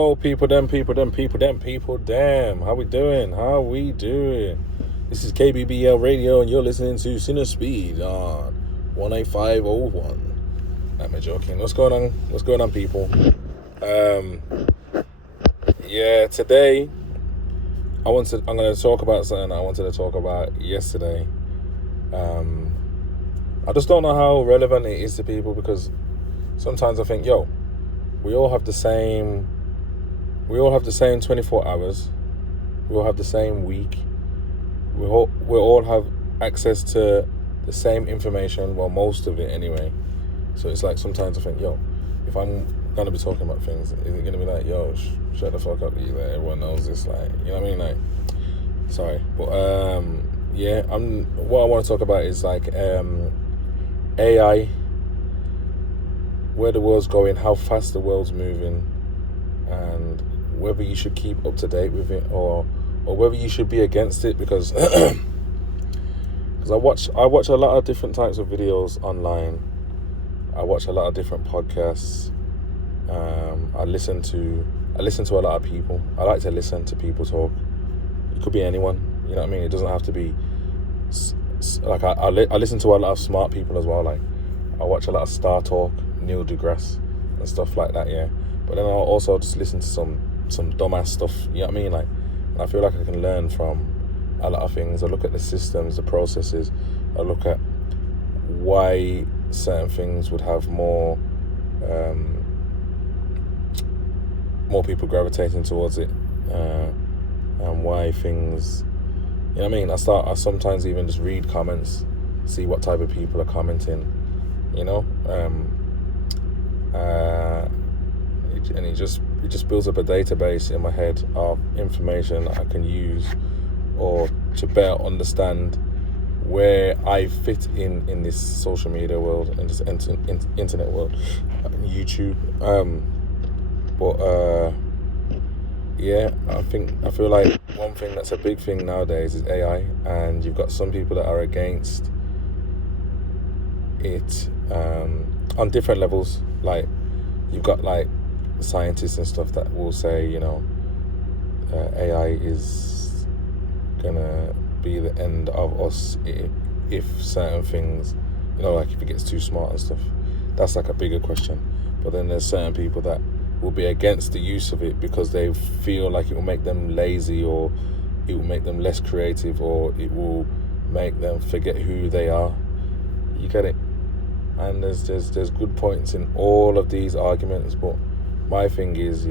Oh, people, damn. How we doing? This is KBBL Radio, and you're listening to SinnerSpeed on 18501. Am I joking? What's going on, people? Today, I'm going to talk about something I wanted to talk about yesterday. I just don't know how relevant it is to people, because sometimes I think, we all have the same 24 hours. We all have the same week. We all have access to the same information. Well, most of it anyway. So it's like sometimes I think, if I'm going to be talking about things, is it going to be like, shut the fuck up, you there? Everyone knows this, like, you know what I mean? Like, sorry. But, what I want to talk about is like AI, where the world's going, how fast the world's moving, and whether you should keep up to date with it or whether you should be against it, because I watch a lot of different types of videos online. I watch a lot of different podcasts. I listen to a lot of people. I like to listen to people talk. It could be anyone, you know what I mean? It doesn't have to be like I listen to a lot of smart people as well. Like I watch a lot of Star Talk, Neil deGrasse and stuff like that, yeah. But then I'll also just listen to some dumbass stuff, you know what I mean? Like, and I feel like I can learn from a lot of things. I look at the systems, the processes. I look at why certain things would have more people gravitating towards it, and why things, you know what I mean? I sometimes even just read comments, see what type of people are commenting, you know? And it just builds up a database in my head of information that I can use or to better understand where I fit in this social media world and this internet world, YouTube. I feel like one thing that's a big thing nowadays is AI, and you've got some people that are against it on different levels. Like you've got like scientists and stuff that will say, AI is gonna be the end of us if certain things, like if it gets too smart and stuff. That's like a bigger question. But then there's certain people that will be against the use of it because they feel like it will make them lazy, or it will make them less creative, or it will make them forget who they are. You get it? And there's good points in all of these arguments, but my thing is,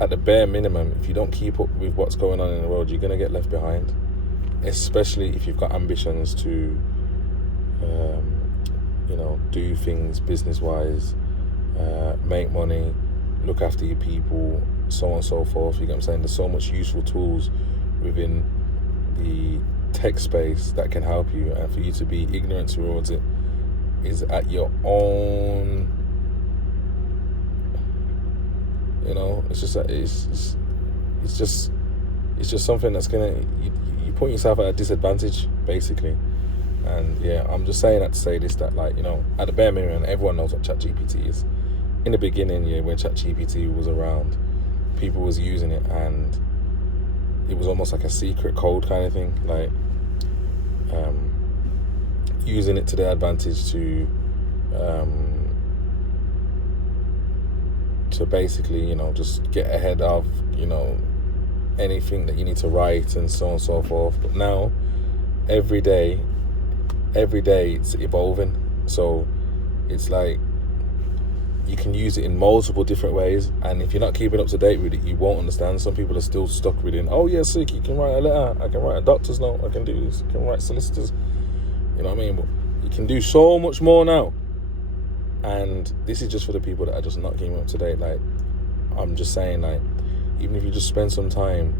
at the bare minimum, if you don't keep up with what's going on in the world, you're going to get left behind, especially if you've got ambitions to, do things business-wise, make money, look after your people, so on and so forth. You get what I'm saying? There's so much useful tools within the tech space that can help you, and for you to be ignorant towards it is at your own, it's just something that's gonna, you put yourself at a disadvantage basically. And I'm just saying that to say this, that at the bare minimum, everyone knows what ChatGPT is. In the beginning, when ChatGPT was around, people was using it, and it was almost like a secret code kind of thing, like using it to their advantage to basically, just get ahead of, anything that you need to write and so on and so forth. But now, every day it's evolving. So it's like you can use it in multiple different ways, and if you're not keeping up to date with it, you won't understand. Some people are still stuck within, sick, you can write a letter, I can write a doctor's note, I can do this, I can write solicitors, you know what I mean? But you can do so much more now. And this is just for the people that are just not keeping up to date. Like, I'm just saying, like, even if you just spend some time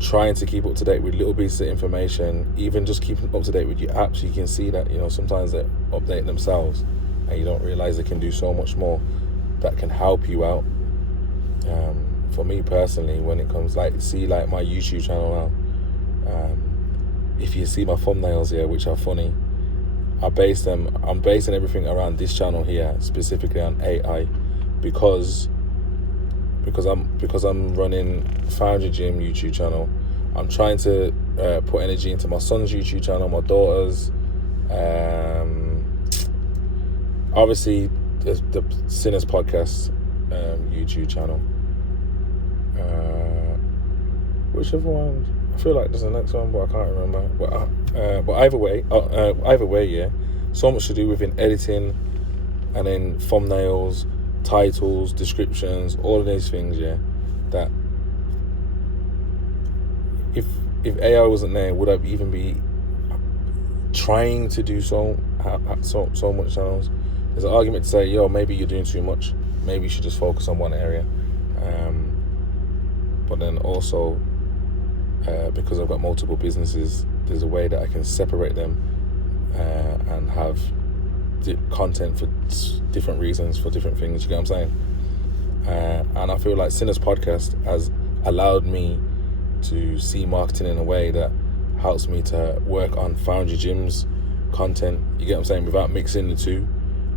trying to keep up to date with little pieces of information, even just keeping up to date with your apps, you can see that, sometimes they update themselves and you don't realize they can do so much more that can help you out. For me personally, when it comes, like my YouTube channel now, if you see my thumbnails here, which are funny, I'm basing everything around this channel here, specifically on AI, because because I'm running Foundry Gym YouTube channel. I'm trying to put energy into my son's YouTube channel, my daughter's. Obviously, the Sinners Podcast YouTube channel. Which other one? I feel like there's the next one, but I can't remember. But either way, yeah. So much to do within editing, and then thumbnails, titles, descriptions, all of these things, yeah. That if AI wasn't there, would I even be trying to do so much channels? There's an argument to say, yo, maybe you're doing too much. Maybe you should just focus on one area. But then also, because I've got multiple businesses, there's a way that I can separate them and have content for different reasons, for different things. You get what I'm saying? And I feel like Sinners Podcast has allowed me to see marketing in a way that helps me to work on Foundry Gym's content. You get what I'm saying? Without mixing the two.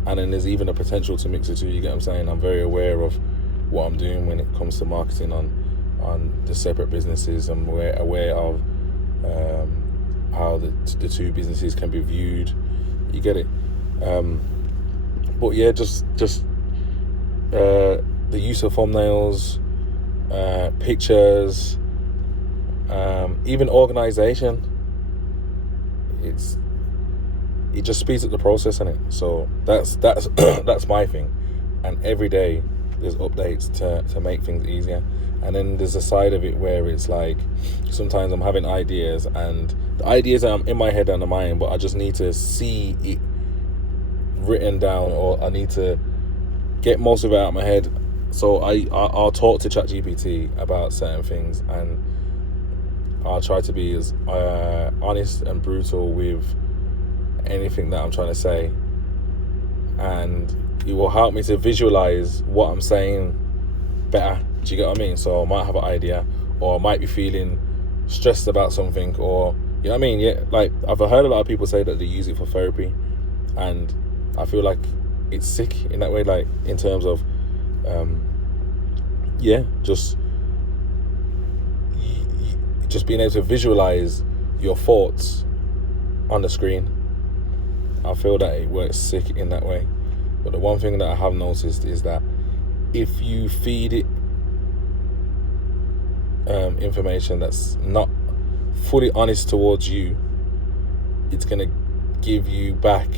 And then there's even a potential to mix the two. You get what I'm saying? I'm very aware of what I'm doing when it comes to marketing on the separate businesses. I'm aware of how the two businesses can be viewed. You get it? But yeah, just the use of thumbnails, pictures, even organization. It just speeds up the process, innit? So that's that's my thing. And every day there's updates to make things easier. And then there's a side of it where it's like sometimes I'm having ideas, and the ideas are in my head and in my mind, but I just need to see it written down, or I need to get most of it out of my head. So I'll talk to ChatGPT about certain things, and I'll try to be as honest and brutal with anything that I'm trying to say, and it will help me to visualize what I'm saying better. Do you get what I mean? So I might have an idea, or I might be feeling stressed about something, or you know what I mean? Yeah, like I've heard a lot of people say that they use it for therapy, and I feel like it's sick in that way, like in terms of just being able to visualize your thoughts on the screen. I feel that it works sick in that way. But the one thing that I have noticed is that if you feed it information that's not fully honest towards you, it's gonna give you back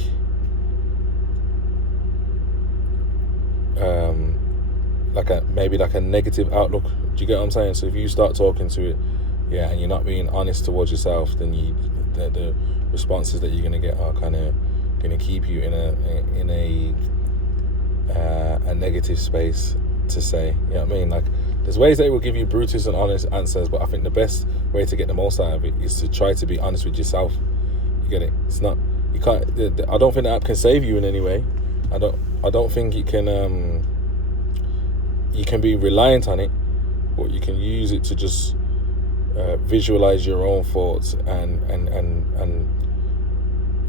maybe like a negative outlook. Do you get what I'm saying? So if you start talking to it, yeah, and you're not being honest towards yourself, then the responses that you're gonna get are kind of gonna keep you in a negative space to say. You know what I mean? Like there's ways that it will give you brutal and honest answers, but I think the best way to get the most out of it is to try to be honest with yourself. You get it? It's not, you can't, I don't think the app can save you in any way. I don't think it can you can be reliant on it, but you can use it to just visualize your own thoughts and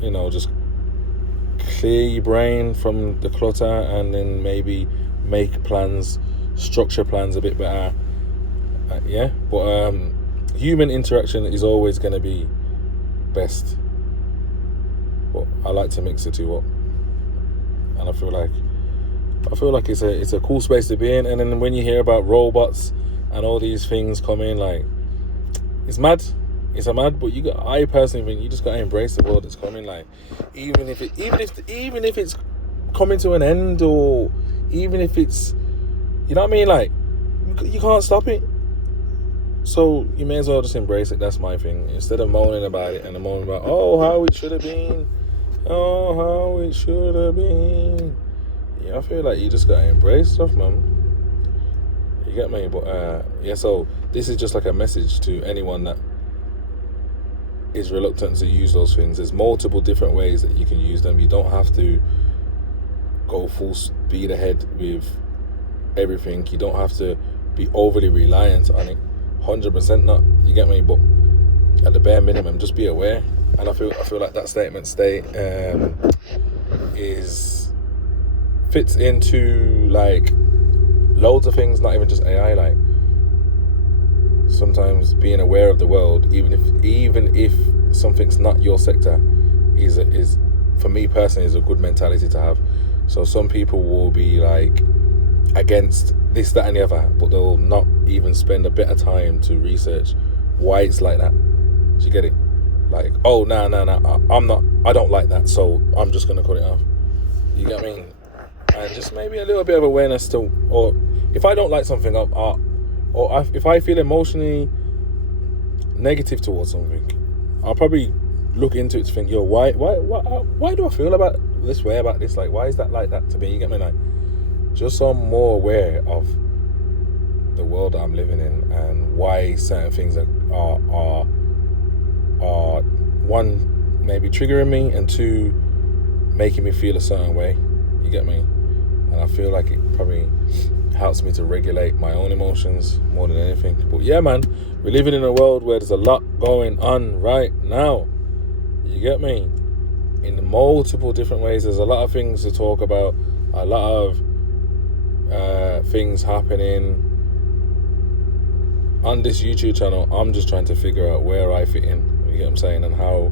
you know, just clear your brain from the clutter, and then maybe make plans, structure plans a bit better. But human interaction is always going to be best, but I like to mix the two up, and I feel like it's a cool space to be in. And then when you hear about robots and all these things coming, like it's mad. It's a mad, but I personally think you just gotta embrace the world that's coming. Like, even if it's coming to an end, or even if it's, you know what I mean? Like, you can't stop it. So you may as well just embrace it. That's my thing. Instead of moaning about it and moaning about, oh, how it should have been. Yeah, I feel like you just gotta embrace stuff, man. You get me? But so this is just like a message to anyone that is reluctant to use those things. There's multiple different ways that you can use them. You don't have to go full speed ahead with everything. You don't have to be overly reliant on it. 100% not. You get me? But at the bare minimum, just be aware. And I feel like that statement fits into like loads of things, not even just AI. Like sometimes being aware of the world, even if something's not your sector, is for me personally is a good mentality to have. So some people will be like against this, that, and the other, but they'll not even spend a bit of time to research why it's like that. Do you get it? Like, oh, no, I don't like that, so I'm just gonna cut it off. You get what I mean? And just maybe a little bit of awareness to, or if I don't like something, if I feel emotionally negative towards something, I'll probably look into it to think, yo, why do I feel about this way about this? Like, why is that like that to me? You get me? Like, just so I'm more aware of the world that I'm living in and why certain things are one, maybe triggering me, and two, making me feel a certain way. You get me? And I feel like it probably helps me to regulate my own emotions more than anything. But yeah, man, we're living in a world where there's a lot going on right now. You get me? In multiple different ways. There's a lot of things to talk about, a lot of things happening on this YouTube channel. I'm just trying to figure out where I fit in, you get what I'm saying, and how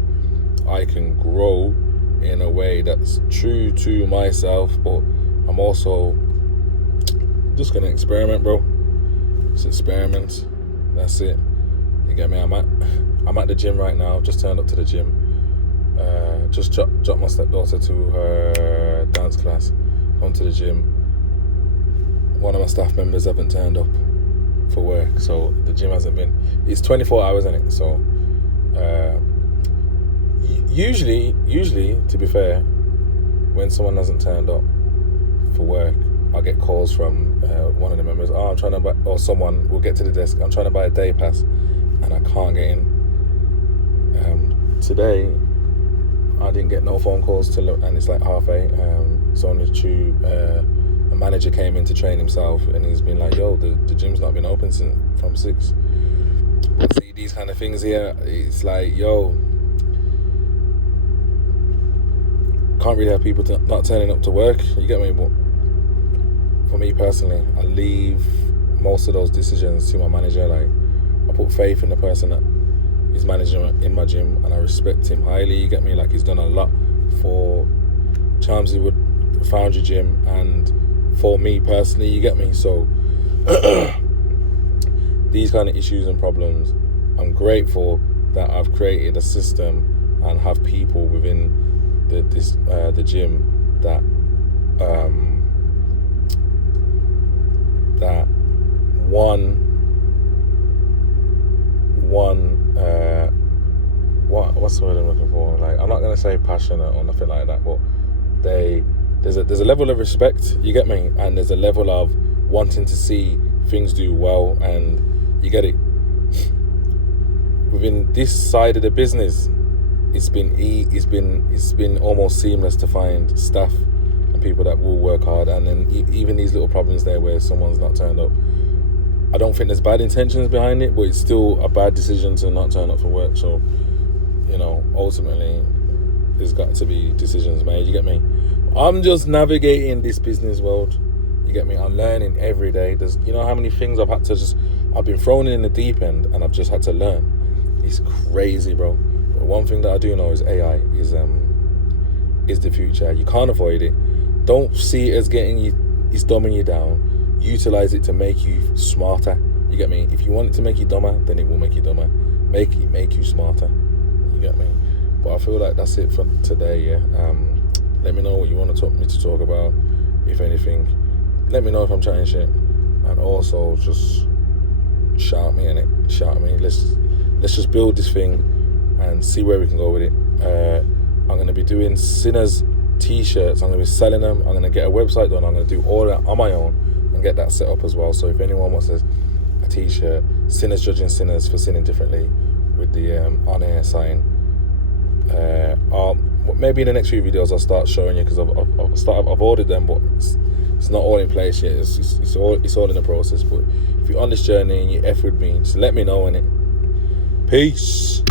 I can grow in a way that's true to myself, but I'm also just gonna experiment, bro. Just experiment. That's it. You get me? I'm at the gym right now. Just turned up to the gym. Just dropped my stepdaughter to her dance class. Gone to the gym. One of my staff members haven't turned up for work, so the gym hasn't been. It's 24 hours in it, so usually, to be fair, when someone hasn't turned up for work, I'll get calls from one of the members. Oh, I'm trying to buy, or someone will get to the desk. I'm trying to buy a day pass, and I can't get in. Today, I didn't get no phone calls and it's like 8:30. It's on the tube. A manager came in to train himself, and he's been like, "Yo, the gym's not been open from 6." But see, these kind of things here, it's like, yo, can't really have people not turning up to work. You get me? But for me personally, I leave most of those decisions to my manager. Like, I put faith in the person that is managing in my gym, and I respect him highly. You get me? Like, he's done a lot for Chelmsford Foundry Gym and for me personally. You get me? So these kind of issues and problems, I'm grateful that I've created a system and have people within the gym that what's the word I'm looking for? Like, I'm not gonna say passionate or nothing like that, but there's a level of respect, you get me, and there's a level of wanting to see things do well, and you get it. Within this side of the business, it's been almost seamless to find staff and people that will work hard, and then even these little problems there where someone's not turned up. I don't think there's bad intentions behind it, but it's still a bad decision to not turn up for work. So, you know, ultimately, there's got to be decisions made. You get me? I'm just navigating this business world. You get me? I'm learning every day. There's, you know how many things I've been thrown in the deep end, and I've just had to learn. It's crazy, bro. But one thing that I do know is AI is the future. You can't avoid it. Don't see it as it's dumbing you down. Utilize it to make you smarter. You get me? If you want it to make you dumber, then it will make you dumber. Make you smarter. You get me? But I feel like that's it for today. Yeah. Let me know what you want me to talk about. If anything, let me know if I'm chatting shit, and also just shout me in it. Shout me. Let's just build this thing and see where we can go with it. I'm gonna be doing Sinners t-shirts. I'm gonna be selling them. I'm gonna get a website done. I'm gonna do all that on my own and get that set up as well. So if anyone wants a t-shirt, Sinners Judging Sinners for Sinning Differently, with the on-air sign, maybe in the next few videos I'll start showing you, because I've ordered them, but it's not all in place yet. It's all in the process. But if you're on this journey and you F with me, just let me know in it. Peace.